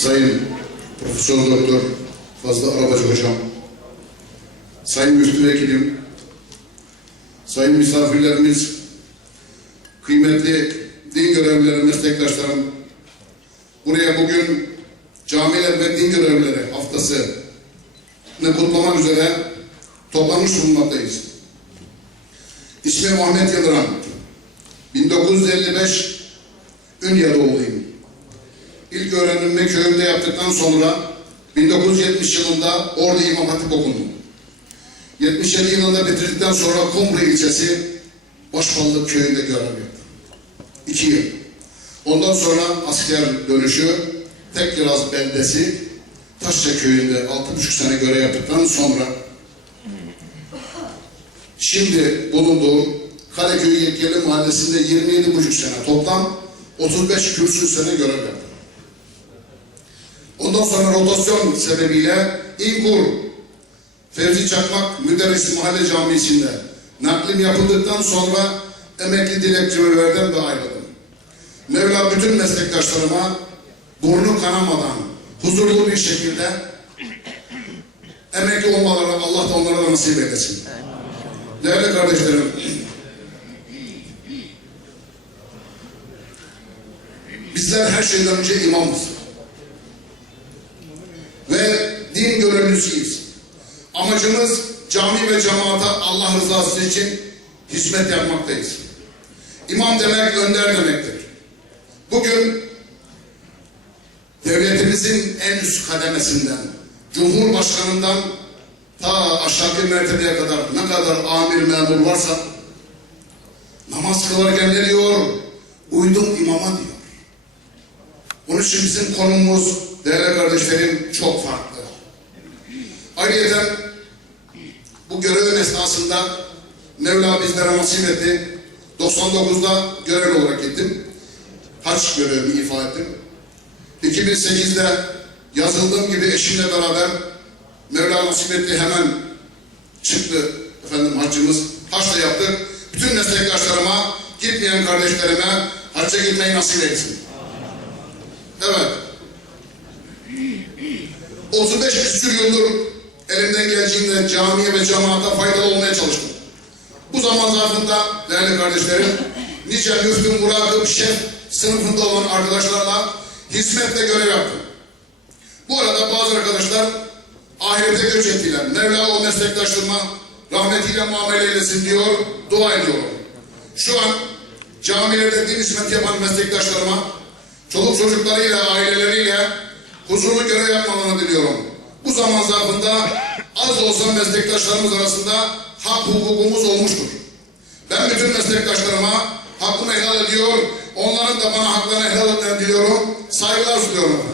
Sayın Profesör Doktor Fazlı Arabacı Hocam, Sayın Müftü Vekilim, Sayın misafirlerimiz, kıymetli din görevlileri, meslektaşlarım, buraya bugün camiler ve din görevlileri haftası kutlamak üzere toplanmış bulunmaktayız. İsmim Ahmet Yıldıran. 1955 Ünye doğumluyum. İlk öğrenimimi köyümde yaptıktan sonra 1970 yılında Ordu İmam Hatip okudum. 77 yılında bitirdikten sonra Kumru ilçesi Başballık köyünde görev yaptım. İki yıl. Ondan sonra asker dönüşü Tekkiraz beldesi Taşça köyünde altı buçuk sene görev yaptıktan sonra şimdi bulunduğum Kaleköy Yetkili Mahallesi'nde 27 buçuk sene toplam 35 kürsü sene görev yaptım. Ondan sonra rotasyon sebebiyle İnkur Fevzi Çakmak Müderris Mahalle Camisi'nde naklim yapıldıktan sonra emekli dilekçemi verdim ve ayrıldım. Mevla bütün meslektaşlarıma burnu kanamadan huzurlu bir şekilde emekli olmalarını Allah da onlara da nasip eylesin. Değerli kardeşlerim, bizler her şeyden önce imamız. Ve görevlisiyiz. Amacımız cami ve cemaata Allah rızası için hizmet yapmaktayız. İmam demek önder demektir. Bugün devletimizin en üst kademesinden, Cumhurbaşkanından ta aşağı mertebeye kadar ne kadar amir memur varsa namaz kılarken ne diyor? Uydum imama diyor. Onun için bizim konumumuz değerli kardeşlerim çok farklı. Ayrıca bu görevin esnasında Mevla bizlere nasip etti. 99'da görev olarak gittim. Haç görevimi ifa ettim. 2008'de yazıldığım gibi eşimle beraber Mevla nasip etti hemen çıktı efendim hacımız. Haç da yaptık. Bütün meslektaşlarıma, gitmeyen kardeşlerime hacca gitmeyi nasip etsin. Evet. 35 küsur yıldır elimden geldiğinde camiye ve cemaate faydalı olmaya çalıştım. Bu zaman zarfında değerli kardeşlerim, nice müftü, murakip, şef sınıfında olan arkadaşlarla hizmetle görev yaptım. Bu arada bazı arkadaşlar ahirete göç ettiler. Mevla o meslektaşlarıma rahmetiyle muamele eylesin diyor, dua ediyorum. Şu an camilerde din hizmeti yapan meslektaşlarıma çoluk çocuklarıyla, aileleriyle huzurlu görev yapmalarını diliyorum. Bu zaman zarfında az da olsa meslektaşlarımız arasında hak hukukumuz olmuştur. Ben bütün meslektaşlarıma hakkımı helal ediyor, onların da bana haklarını helal etmelerini diliyorum. Saygılar sunuyorum.